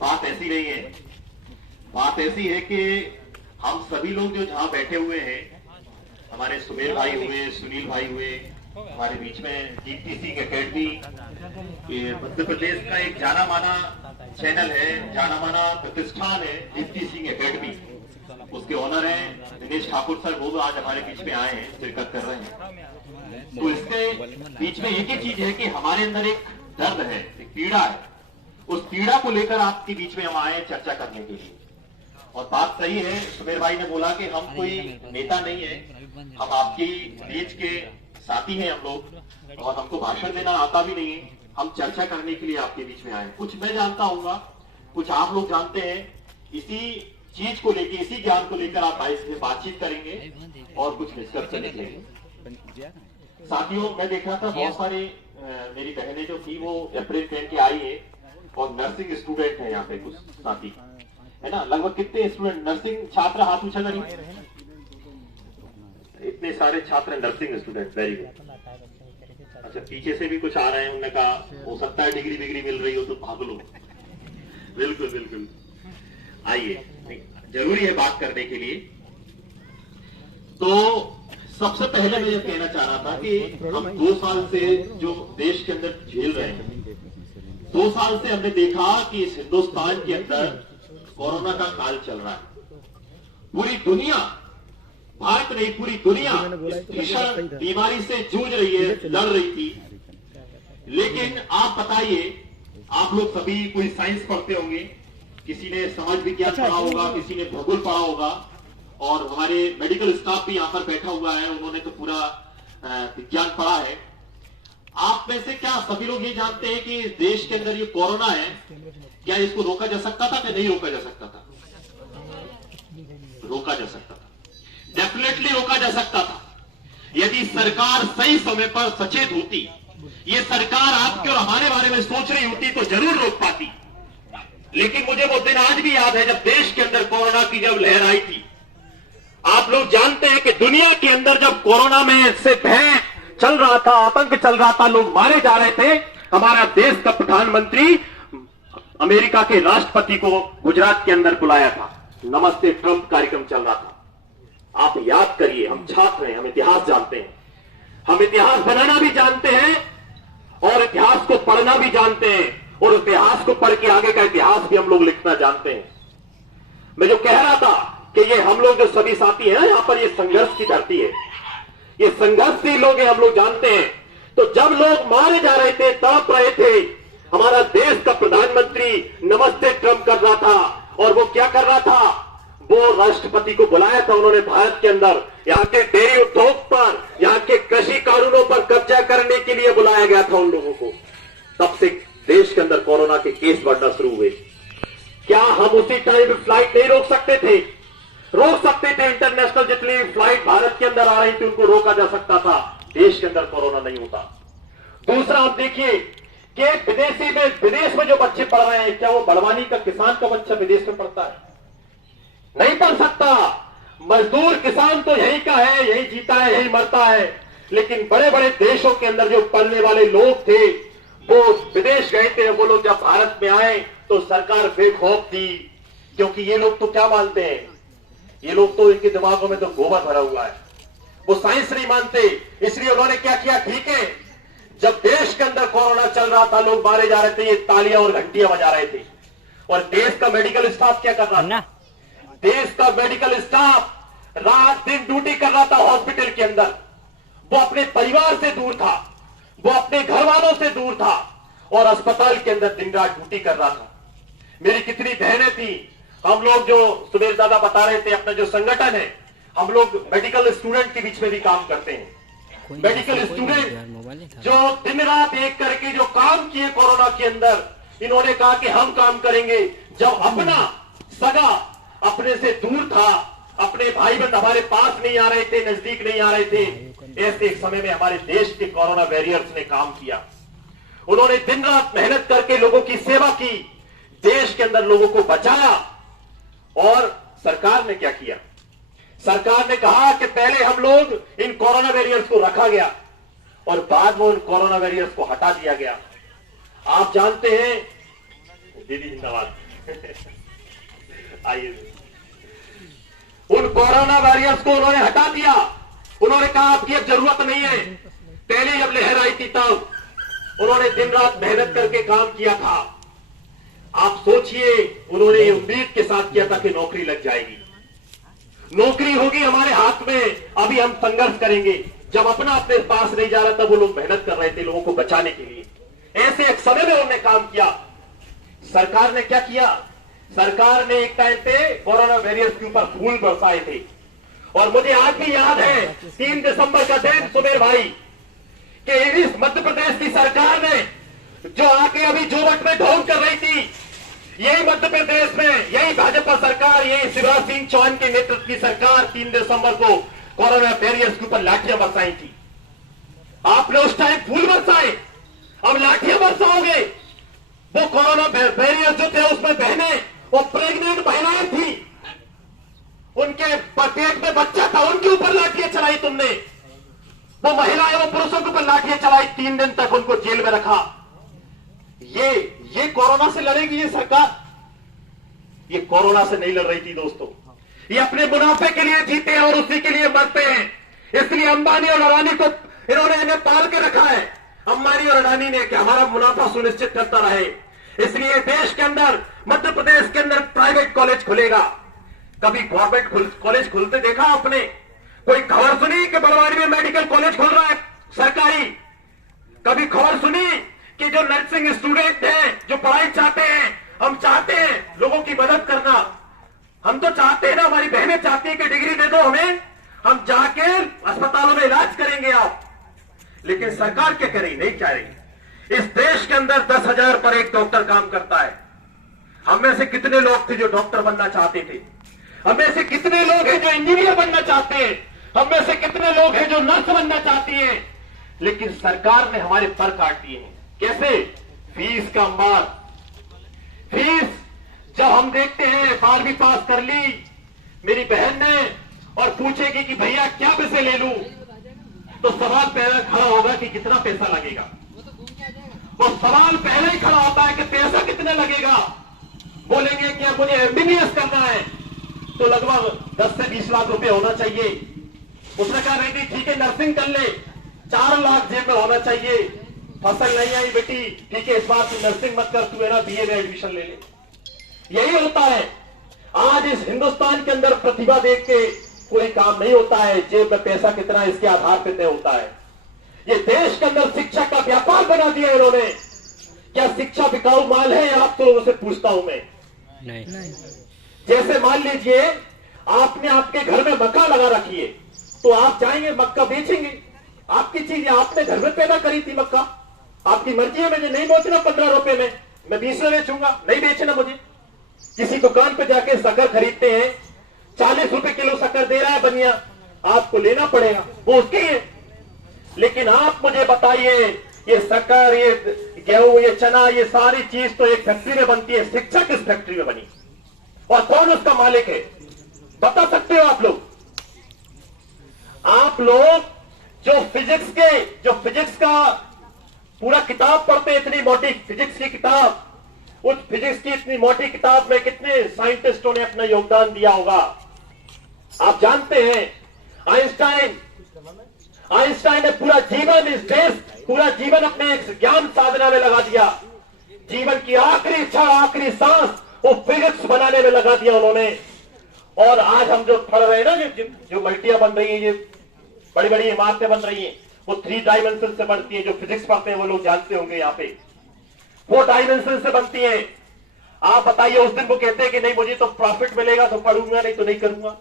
बात ऐसी नहीं है। बात ऐसी है कि हम सभी लोग जो जहां बैठे हुए हैं, हमारे सुमेर भाई हुए, सुनील भाई हुए, हमारे बीच में दीप्ति सिंह एकेडमी, ये मध्य प्रदेश का एक जाना माना चैनल है, जाना माना प्रतिष्ठान है दीप्ति सिंह एकेडमी, उसके ऑनर हैं दिनेश ठाकुर सर, वो आज हमारे बीच में आए हैं, शिरकत कर रहे हैं। तो इसके बीच में एक ही चीज है कि हमारे अंदर एक दर्द है, एक पीड़ा है, उस पीड़ा को लेकर आपके बीच में हम आए चर्चा करने के लिए। और बात सही है, सुमेर भाई ने बोला कि हम कोई नेता नहीं है, हम आपकी बीच के साथी हैं हम लोग, और हमको भाषण देना आता भी नहीं है, हम चर्चा करने के लिए आपके बीच में आए। कुछ मैं जानता हूंगा, कुछ आप लोग जानते हैं, इसी चीज को लेकर, इसी ज्ञान को लेकर आप भाई से बातचीत करेंगे और कुछ निष्कर्ष निकलेंगे। साथियों, मैं देख रहा था बहुत सारी मेरी बहनें जो थी वो अप्रैल पहन के आई है, और नर्सिंग स्टूडेंट है यहाँ पे कुछ साथी, है ना? लगभग कितने स्टूडेंट नर्सिंग छात्र, हाथ ऊंचा करिए। इतने सारे छात्र नर्सिंग स्टूडेंट, वेरी गुड। अच्छा, पीछे से भी कुछ आ रहे हैं, उन्होंने कहा हो सकता है डिग्री बिग्री मिल रही हो तो भाग लो। बिल्कुल बिल्कुल, आइए, जरूरी है बात करने के लिए। तो सबसे पहले मैं ये कहना चाह रहा था कि हम 2 साल से जो देश के अंदर झेल रहे हैं, 2 साल से हमने देखा कि इस हिंदुस्तान के अंदर कोरोना का काल चल रहा है। पूरी दुनिया, भारत नहीं पूरी दुनिया इस भीषण बीमारी से जूझ रही है, लड़ रही थी। लेकिन आप बताइए, आप लोग सभी कोई साइंस पढ़ते होंगे, किसी ने समाज विज्ञान पढ़ा होगा, किसी ने भूगोल पढ़ा होगा, और हमारे मेडिकल स्टाफ भी यहाँ पर बैठा हुआ है, उन्होंने तो पूरा विज्ञान पढ़ा है। आप में से क्या सभी लोग ये जानते हैं कि देश के अंदर ये कोरोना है, क्या इसको रोका जा सकता था कि नहीं रोका जा सकता था? रोका जा सकता था, डेफिनेटली रोका जा सकता था, यदि सरकार सही समय पर सचेत होती, ये सरकार आपके और हमारे बारे में सोच रही होती तो जरूर रोक पाती। लेकिन मुझे वो दिन आज भी याद है जब देश के अंदर कोरोना की जब लहर आई थी। आप लोग जानते हैं कि दुनिया के अंदर जब कोरोना में से भय चल रहा था, आतंक चल रहा था, लोग मारे जा रहे थे, हमारा देश का प्रधानमंत्री अमेरिका के राष्ट्रपति को गुजरात के अंदर बुलाया था, नमस्ते ट्रंप कार्यक्रम चल रहा था। आप याद करिए, हम छात्र हैं, हम इतिहास जानते हैं, हम इतिहास बनाना भी जानते हैं और इतिहास को पढ़ना भी जानते हैं, और इतिहास को पढ़ के आगे का इतिहास भी हम लोग लिखना जानते हैं। मैं जो कह रहा था कि ये हम लोग जो सभी साथी हैं यहाँ पर, ये संघर्ष की धरती है, ये संघर्षशील लोग हैं, हम लोग जानते हैं। तो जब लोग मारे जा रहे थे, तड़प रहे थे, हमारा देश का प्रधानमंत्री नमस्ते ट्रंप कर रहा था, और वो क्या कर रहा था, वो राष्ट्रपति को बुलाया था उन्होंने भारत के अंदर, यहाँ के डेयरी उद्योग पर, यहाँ के कृषि कानूनों पर कब्जा करने के लिए बुलाया गया था उन लोगों को। तब से देश के अंदर कोरोना के केस बढ़ना शुरू हुए। क्या हम उसी टाइम फ्लाइट नहीं रोक सकते थे? रोक सकते थे। इंटरनेशनल जितनी फ्लाइट भारत के अंदर आ रही थी उनको रोका जा सकता था, देश के अंदर कोरोना नहीं होता। दूसरा, आप देखिए कि विदेश में जो बच्चे पढ़ रहे हैं, क्या वो बड़वानी का किसान का बच्चा विदेश में पढ़ता है? नहीं पढ़ सकता। मजदूर किसान तो यहीं का है, यहीं जीता है, यहीं मरता है। लेकिन बड़े बड़े देशों के अंदर जो पढ़ने वाले लोग थे वो विदेश गए थे, वो लोग जब भारत में आए तो सरकार बेखौफ थी, क्योंकि ये लोग तो क्या मानते हैं, ये लोग तो, इनके दिमागों में तो गोबर भरा हुआ है, वो साइंस नहीं मानते। इसलिए उन्होंने क्या किया, ठीक है, जब देश के अंदर कोरोना चल रहा था, लोग मारे जा रहे थे, ये तालियां और घंटियां बजा रहे थे। और देश का मेडिकल स्टाफ क्या कर रहा था? देश का मेडिकल स्टाफ रात दिन ड्यूटी कर रहा था हॉस्पिटल के अंदर। वो अपने परिवार से दूर था, वो अपने घर वालों से दूर था, और अस्पताल के अंदर दिन रात ड्यूटी कर रहा था। मेरी कितनी बहनें थी, हम लोग जो सुनील दादा बता रहे थे, अपना जो संगठन है, हम लोग मेडिकल स्टूडेंट के बीच में भी काम करते हैं। मेडिकल स्टूडेंट जो दिन रात एक करके जो काम किए कोरोना के अंदर, इन्होंने कहा कि हम काम करेंगे। जब अपना सगा अपने से दूर था, अपने भाई बहन हमारे पास नहीं आ रहे थे, नजदीक नहीं आ रहे थे, ऐसे एक समय में हमारे देश के कोरोना वॉरियर्स ने काम किया। उन्होंने दिन रात मेहनत करके लोगों की सेवा की, देश के अंदर लोगों को बचाया। और सरकार ने क्या किया, सरकार ने कहा कि पहले हम लोग इन कोरोना वॉरियर्स को रखा गया और बाद में उन कोरोना वॉरियर्स को हटा दिया गया। आप जानते हैं, दीदी जिंदाबाद, आइए, उन कोरोना वॉरियर्स को उन्होंने हटा दिया। उन्होंने कहा आपकी अब जरूरत नहीं है। पहले जब लहर आई थी तब उन्होंने दिन रात मेहनत करके काम किया था। आप सोचिए, उन्होंने ये उम्मीद के साथ किया था कि नौकरी लग जाएगी, नौकरी होगी हमारे हाथ में, अभी हम संघर्ष करेंगे। जब अपना अपने पास नहीं जा रहा तब वो लोग मेहनत कर रहे थे लोगों को बचाने के लिए। ऐसे एक समय में उन्होंने काम किया। सरकार ने क्या किया? सरकार ने एक टाइम पे कोरोना वॉरियर्स के ऊपर फूल बरसाए थे। और मुझे आज भी याद है 3 दिसंबर का दिन, सुमेर भाई, कि इस मध्य प्रदेश की सरकार ने जो आके अभी जोवट में ढोंग कर रही थी, यही मध्य प्रदेश में यही भाजपा सरकार, यही शिवराज सिंह चौहान के नेतृत्व की सरकार 3 दिसंबर को कोरोना वॉरियर्स के ऊपर लाठियां बरसाई थी। आपने उस टाइम फूल बरसाए, अब लाठियां बरसाओगे। वो कोरोना वॉरियर्स जो थे उसमें बहनें और प्रेग्नेंट महिलाएं थी, उनके पेट में बच्चा था, उनके ऊपर लाठियां चलाई तुमने। वो महिलाएं वो पुरुषों के ऊपर लाठियां चलाई, 3 दिन तक उनको जेल में रखा। ये कोरोना से लड़ेगी ये सरकार? ये कोरोना से नहीं लड़ रही थी दोस्तों, ये अपने मुनाफे के लिए जीते हैं और उसी के लिए मरते हैं। इसलिए अंबानी और अडानी को इन्होंने पाल के रखा है, अंबानी और अडानी ने, कि हमारा मुनाफा सुनिश्चित करता रहे। इसलिए देश के अंदर, मध्य प्रदेश के अंदर प्राइवेट कॉलेज खुलेगा। कभी गवर्नमेंट कॉलेज खुलते देखा आपने? कोई खबर सुनी कि बड़वानी में मेडिकल कॉलेज खुल रहा है सरकारी? कभी खबर सुनी कि जो नर्सिंग स्टूडेंट हैं, जो पढ़ाई चाहते हैं, हम चाहते हैं लोगों की मदद करना, हम तो चाहते हैं ना, हमारी बहनें चाहती है कि डिग्री दे दो हमें, हम जाके अस्पतालों में इलाज करेंगे आप। लेकिन सरकार क्या करेगी? नहीं चाह रही। इस देश के अंदर 10,000 पर एक डॉक्टर काम करता है। हम में से कितने लोग थे जो डॉक्टर बनना चाहते थे? हम में से कितने लोग हैं जो इंजीनियर बनना चाहते हैं? हम में से कितने लोग हैं जो नर्स बनना चाहती हैं? लेकिन सरकार ने हमारे पर काट दिए हैं। कैसे? फीस का अंबार। फीस जब हम देखते हैं 12वीं पास कर ली मेरी बहन ने और पूछेगी कि भैया क्या पैसे ले लूं, तो सवाल पहले खड़ा होगा कि कितना पैसा लगेगा। वो सवाल पहले ही खड़ा होता है कि पैसा कितना लगेगा। बोलेंगे कि मुझे एमबीबीएस करना है तो लगभग 10 से 20 लाख रुपए होना चाहिए। उसने कहा नहीं ठीक है नर्सिंग कर ले, 4 लाख जेब में होना चाहिए। फसल नहीं आई बेटी, ठीक है इस बार तू नर्सिंग मत कर, तू है ना बीए में एडमिशन ले ले। यही होता है आज इस हिंदुस्तान के अंदर। प्रतिभा देख के कोई काम नहीं होता है, जेब में पैसा कितना इसके आधार पर तय होता है। ये देश के अंदर शिक्षा का व्यापार बना दिया इन्होंने। क्या शिक्षा बिकाऊ माल है? आप तो लोगों से पूछता हूं मैं। नहीं। जैसे मान लीजिए आपने आपके घर में मक्का लगा रखी है, तो आप जाएंगे मक्का बेचेंगे। आपकी चीज आपने घर में पैदा करी थी मक्का, आपकी मर्जी है। मुझे नहीं बेचना 15 रुपए में, मैं 20 में बेचूंगा। नहीं बेचना मुझे। किसी दुकान पे जाके शक्कर खरीदते हैं, 40 रुपए किलो शक्कर दे रहा है बनिया, आपको लेना पड़ेगा, वो उसके है। लेकिन आप मुझे बताइए, ये शक्कर, ये गेहूं, ये चना, ये सारी चीज तो एक फैक्ट्री में बनती है। शिक्षा किस फैक्ट्री में बनी और कौन उसका मालिक है? बता सकते हो आप लोग? आप लोग जो फिजिक्स का पूरा किताब पढ़ते, इतनी मोटी फिजिक्स की किताब, उस फिजिक्स की इतनी मोटी किताब में कितने साइंटिस्टों ने अपना योगदान दिया होगा आप जानते हैं? आइंस्टाइन ने पूरा जीवन इस देश, पूरा जीवन अपने एक ज्ञान साधना में लगा दिया। जीवन की आखिरी इच्छा, आखिरी सांस वो फिजिक्स बनाने में लगा दिया उन्होंने। और आज हम जो पढ़ रहे हैं ना, जो मल्टियां बन रही है, ये बड़ी बड़ी इमारतें बन रही हैं, वो 3 डायमेंशन से बनती है। जो फिजिक्स पढ़ते हैं वो लोग जानते होंगे, यहाँ पे 4 डायमेंशन से बनती है। आप बताइए, उस दिन वो कहते हैं कि नहीं मुझे तो प्रॉफिट मिलेगा तो पढ़ूंगा, नहीं तो नहीं करूंगा।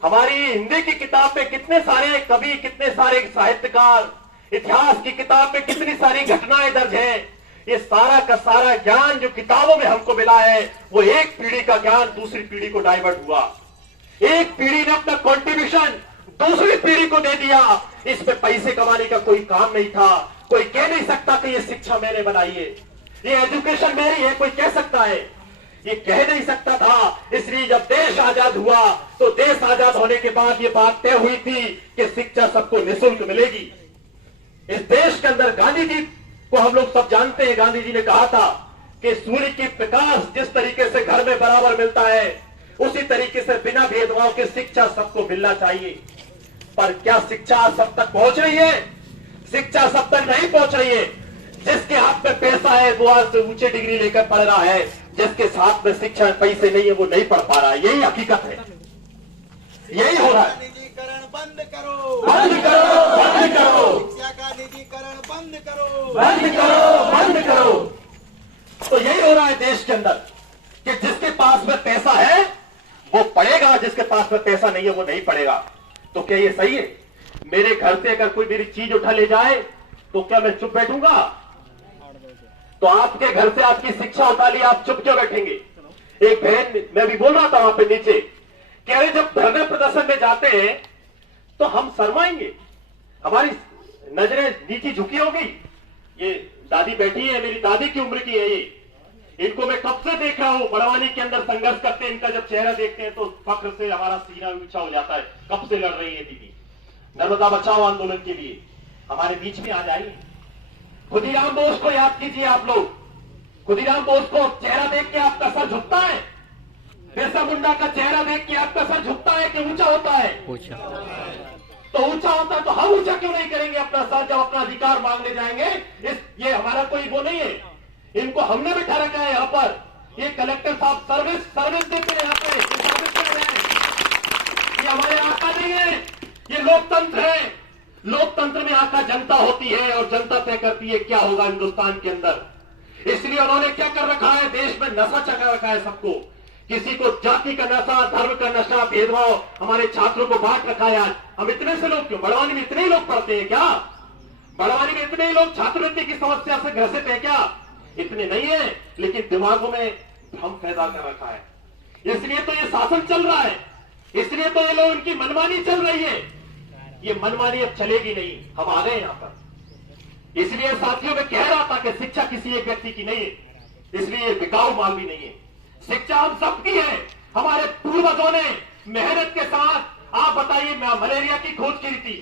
हमारी हिंदी की किताब में कितने सारे कवि, कितने सारे साहित्यकार, इतिहास की किताब में कितनी सारी घटनाएं दर्ज हैं। ये सारा का सारा ज्ञान जो किताबों में हमको मिला है, वो एक पीढ़ी का ज्ञान दूसरी पीढ़ी को डाइवर्ट हुआ। एक पीढ़ी ने अपना कॉन्ट्रीब्यूशन दूसरी पीढ़ी को दे दिया। इसमें पैसे कमाने का कोई काम नहीं था। कोई कह नहीं सकता कि ये शिक्षा मैंने बनाई है, ये एजुकेशन मेरी है, कोई कह सकता है? ये कह नहीं सकता था। इसलिए जब देश आजाद हुआ तो देश आजाद होने के बाद ये बात तय हुई थी कि शिक्षा सबको निःशुल्क मिलेगी। इस देश के अंदर गांधी जी को हम लोग सब जानते हैं। गांधी जी ने कहा था कि सूर्य की प्रकाश जिस तरीके से घर में बराबर मिलता है, उसी तरीके से बिना भेदभाव के शिक्षा सबको मिलना चाहिए। पर क्या शिक्षा सब तक पहुंच रही है? शिक्षा सब तक नहीं पहुंच रही है। जिसके हाथ में पैसा है वो आज से ऊंचे डिग्री लेकर पढ़ रहा है, जिसके साथ में शिक्षा पैसे नहीं है वो नहीं पढ़ पा रहा है। यही हकीकत है, यही हो रहा है। निजीकरण बंद करो, बंद करो, बंद करो, शिक्षा का निजीकरण बंद करो, बंद करो, बंद करो। तो यही हो रहा है देश के अंदर कि जिसके पास में पैसा है वो पढ़ेगा, जिसके पास में पैसा नहीं है वो नहीं पढ़ेगा। तो क्या ये सही है? मेरे घर से अगर कोई मेरी चीज उठा ले जाए तो क्या मैं चुप बैठूंगा? तो आपके घर से आपकी शिक्षा उठा ली, आप चुप क्यों बैठेंगे? एक बहन, मैं भी बोल रहा था वहां पे नीचे, कह रहे जब धरने प्रदर्शन में जाते हैं तो हम शर्माएंगे, हमारी नजरें नीचे झुकी होगी। ये दादी बैठी है, मेरी दादी की उम्र की है ये, इनको मैं कब से देख रहा हूं बड़वानी के अंदर संघर्ष करते हैं। इनका जब चेहरा देखते हैं तो फक्र से हमारा सीना ऊंचा हो जाता है। कब से लड़ रही है दीदी नर्मदा बचाओ आंदोलन के लिए, हमारे बीच में आ जाइए। खुदीराम बोस को याद कीजिए आप लोग, खुदीराम बोस को चेहरा देख के आपका सर झुकता है? बिरसा मुंडा का चेहरा देख के आपका सर झुकता है कि ऊंचा होता है? तो ऊंचा होता है तो हम ऊंचा क्यों नहीं करेंगे अपना सर जब अपना अधिकार मांगने जाएंगे? ये हमारा कोई वो नहीं है, इनको हमने बिठा रखा है यहाँ पर। ये कलेक्टर साहब सर्विस देते हैं यहाँ पे, सर्विस कर रहे हैं। ये हमारे आका नहीं है, ये लोकतंत्र है। लोकतंत्र में आका जनता होती है और जनता तय करती है क्या होगा हिंदुस्तान के अंदर। इसलिए उन्होंने क्या कर रखा है, देश में नशा चढ़ा रखा है सबको। किसी को जाति का नशा, धर्म का नशा, भेदभाव, हमारे छात्रों को बांट रखा है। आज हम इतने से लोग क्यों, बड़वानी में इतने ही लोग पढ़ते हैं क्या? बड़वानी में इतने ही लोग छात्रवृत्ति की समस्या से ग्रसित है क्या? इतने नहीं है, लेकिन दिमागों में भ्रम पैदा कर रखा है। इसलिए तो ये शासन चल रहा है, इसलिए तो ये लोग उनकी मनमानी चल रही है। ये मनमानी अब चलेगी नहीं, हम आ गए यहां पर। इसलिए साथियों में कह रहा था कि शिक्षा किसी एक व्यक्ति की नहीं है, इसलिए ये बिकाऊ माल भी नहीं है। शिक्षा हम सबकी है। हमारे पूर्वजों ने मेहनत के साथ, आप बताइए, मलेरिया की खोज की थी,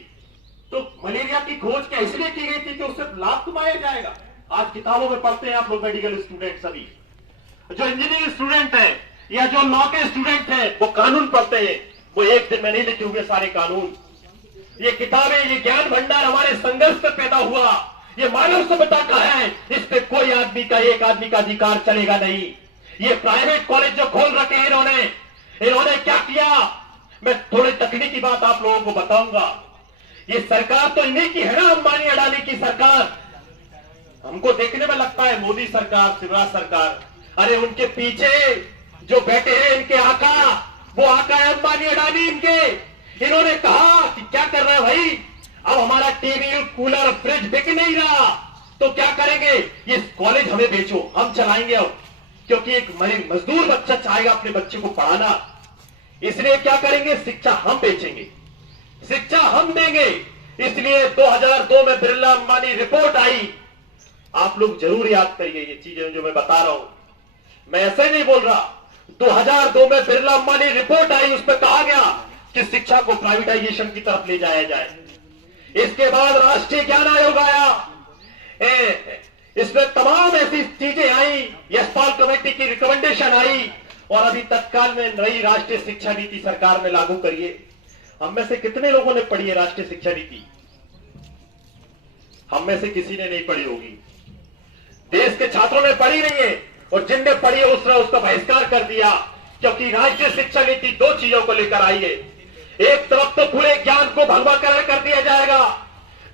तो मलेरिया की खोज क्या इसलिए की गई थी कि उससे लाभ कमाया जाएगा? आज किताबों में पढ़ते हैं आप लोग, मेडिकल स्टूडेंट सभी, जो इंजीनियरिंग स्टूडेंट है या जो लॉ के स्टूडेंट है, वो कानून पढ़ते हैं। वो एक दिन में नहीं लिखे हुए सारे कानून। ये किताबें, ये ज्ञान भंडार हमारे संघर्ष से पैदा हुआ। ये मानव सभ्यता का है, इस पे कोई आदमी का, एक आदमी का अधिकार चलेगा नहीं। ये प्राइवेट कॉलेज जो खोल रखे हैं इन्होंने क्या किया, मैं थोड़ी तकनीकी बात आप लोगों को बताऊंगा। ये सरकार तो इन्हीं की है ना, अंबानी अडानी की सरकार। हमको देखने में लगता है मोदी सरकार, शिवराज सरकार, अरे उनके पीछे जो बैठे हैं इनके आका, वो आका है अंबानी अडानी इनके। इन्होंने कहा कि क्या कर रहे हैं भाई, अब हमारा टीवी, कूलर, फ्रिज बिक नहीं रहा, तो क्या करेंगे, ये कॉलेज हमें बेचो, हम चलाएंगे अब, क्योंकि एक मजदूर बच्चा चाहेगा अपने बच्चे को पढ़ाना। इसलिए क्या करेंगे, शिक्षा हम बेचेंगे, शिक्षा हम देंगे। इसलिए 2002 में बिरला अंबानी रिपोर्ट आई। आप लोग जरूर याद करिए ये चीजें जो मैं बता रहा हूं, मैं ऐसे नहीं बोल रहा। 2002 में बिरला अंबानी रिपोर्ट आई, उस पर कहा गया कि शिक्षा को प्राइवेटाइजेशन की तरफ ले जाया जाए। इसके बाद राष्ट्रीय ज्ञान आयोग आया, इसमें तमाम ऐसी चीजें आई, यशपाल कमेटी की रिकमेंडेशन आई, और अभी तत्काल में नई राष्ट्रीय शिक्षा नीति सरकार ने लागू करी है। हम में से कितने लोगों ने पढ़ी है राष्ट्रीय शिक्षा नीति? हम में से किसी ने नहीं पढ़ी होगी। देश के छात्रों ने पढ़ी नहीं है, और जिनने पढ़ी है उसने उसका बहिष्कार कर दिया, क्योंकि राष्ट्रीय शिक्षा नीति दो चीजों को लेकर आई है। एक तरफ तो पूरे ज्ञान को भगवाकरण कर दिया जाएगा,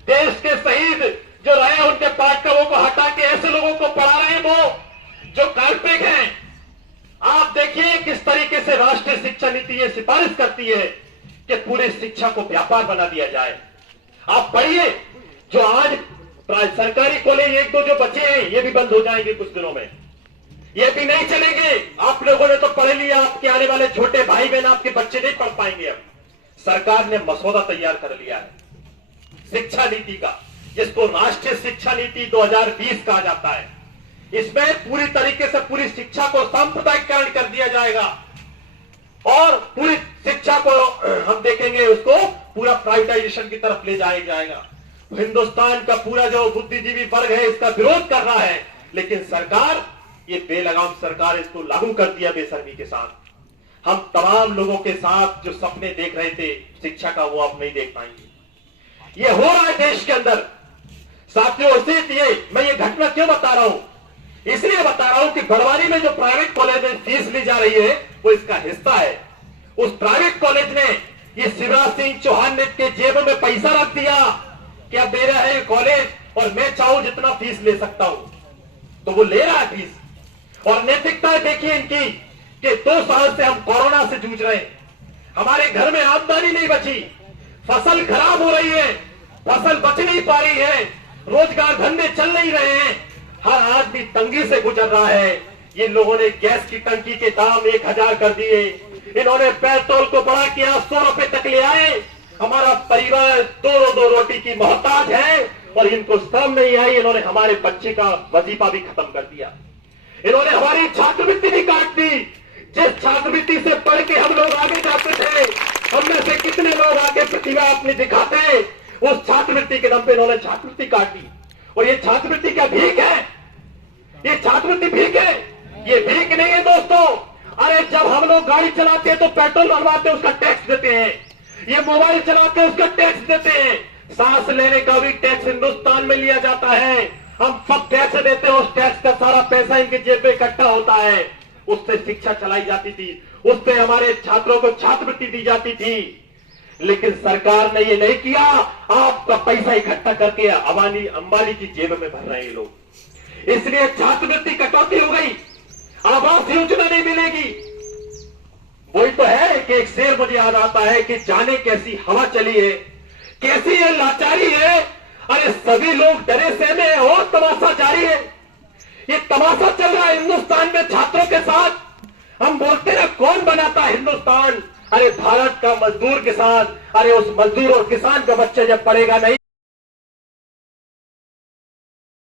देश के शहीद जो रहे उनके पाठ्यक्रमों को हटा के ऐसे लोगों को पढ़ा रहे हैं वो जो काल्पनिक हैं। आप देखिए किस तरीके से राष्ट्रीय शिक्षा नीति ये सिफारिश करती है कि पूरे शिक्षा को व्यापार बना दिया जाए। आप पढ़िए, जो आज सरकारी कॉलेज एक दो जो बचे हैं ये भी बंद हो जाएंगे कुछ दिनों में, ये भी नहीं चलेंगे। आप लोगों ने तो पढ़ लिया, आपके आने वाले छोटे भाई बहन, आपके बच्चे नहीं पढ़ पाएंगे। अब सरकार ने मसौदा तैयार कर लिया है शिक्षा नीति का, जिसको राष्ट्रीय शिक्षा नीति 2020 कहा जाता है। इसमें पूरी तरीके से पूरी शिक्षा को सांप्रदायिकरण कर दिया जाएगा, और पूरी शिक्षा को हम देखेंगे उसको पूरा प्राइवेटाइजेशन की तरफ ले जाया जाएगा। हिंदुस्तान का पूरा जो बुद्धिजीवी वर्ग है इसका विरोध कर रहा है, लेकिन सरकार ये बेलगाम सरकार इसको लागू कर दिया बेशर्मी के साथ। हम तमाम लोगों के साथ जो सपने देख रहे थे शिक्षा का, वो अब नहीं देख पाएंगे। ये हो रहा है देश के अंदर साथियों। इसलिए मैं ये घटना क्यों बता रहा हूं, इसलिए बता रहा हूं कि बड़वानी में जो प्राइवेट कॉलेज में फीस ली जा रही है वो इसका हिस्सा है। उस प्राइवेट कॉलेज ने ये शिवराज सिंह चौहान ने के जेब में पैसा रख दिया कि अब मेरा है कॉलेज और मैं चाहूं जितना फीस ले सकता हूं, तो वो ले रहा है फीस। और नैतिकता देखिए इनकी कि 2 साल से हम कोरोना से जूझ रहे हैं, हमारे घर में आमदनी नहीं बची, फसल खराब हो रही है, फसल बच नहीं पा रही है, रोजगार धंधे चल नहीं रहे हैं, हर आदमी तंगी से गुजर रहा है। ये लोगों ने गैस की टंकी के दाम 1000 कर दिए, इन्होंने पेट्रोल को बढ़ा किया 100 रुपए तक ले आए। हमारा परिवार 2 रोटी की मोहताज है और इनको शर्म नहीं आई, इन्होंने हमारे बच्चे का वजीफा भी खत्म कर दिया, इन्होंने हमारी छात्रवृत्ति भी काट दी। जिस छात्रवृत्ति से पढ़ के हम लोग आगे जाते थे, हम में से कितने लोग आगे प्रतिभा अपनी दिखाते, उस छात्रवृत्ति के दम पे इन्होंने छात्रवृत्ति काट दी। और ये छात्रवृत्ति क्या भीख है? ये छात्रवृत्ति भीख है? ये भीख नहीं है दोस्तों। अरे जब हम लोग गाड़ी चलाते हैं तो पेट्रोल भरवाते हैं, उसका टैक्स देते हैं, ये मोबाइल चलाते हैं उसका टैक्स देते हैं, सांस लेने का भी टैक्स हिंदुस्तान में लिया जाता है, हम सब टैक्स देते हैं, उस टैक्स का सारा पैसा इनके जेब में इकट्ठा होता है, उससे शिक्षा चलाई जाती थी, उससे हमारे छात्रों को छात्रवृत्ति दी जाती थी। लेकिन सरकार ने ये नहीं किया, आपका पैसा इकट्ठा करके अंबानी की जेब में भर रहे हैं लोग। इसलिए छात्रवृत्ति कटौती हो गई, आवास योजना नहीं मिलेगी। वही तो है कि एक शेर मुझे याद आता है कि जाने कैसी हवा चली है, कैसी ये लाचारी है, अरे सभी लोग डरे सहमे और तमाशा जारी है। ये तमाशा चल रहा है हिंदुस्तान में छात्रों के साथ। हम बोलते ना कौन बनाता हिंदुस्तान, अरे भारत का मजदूर किसान, अरे उस मजदूर और किसान का बच्चा जब पढ़ेगा नहीं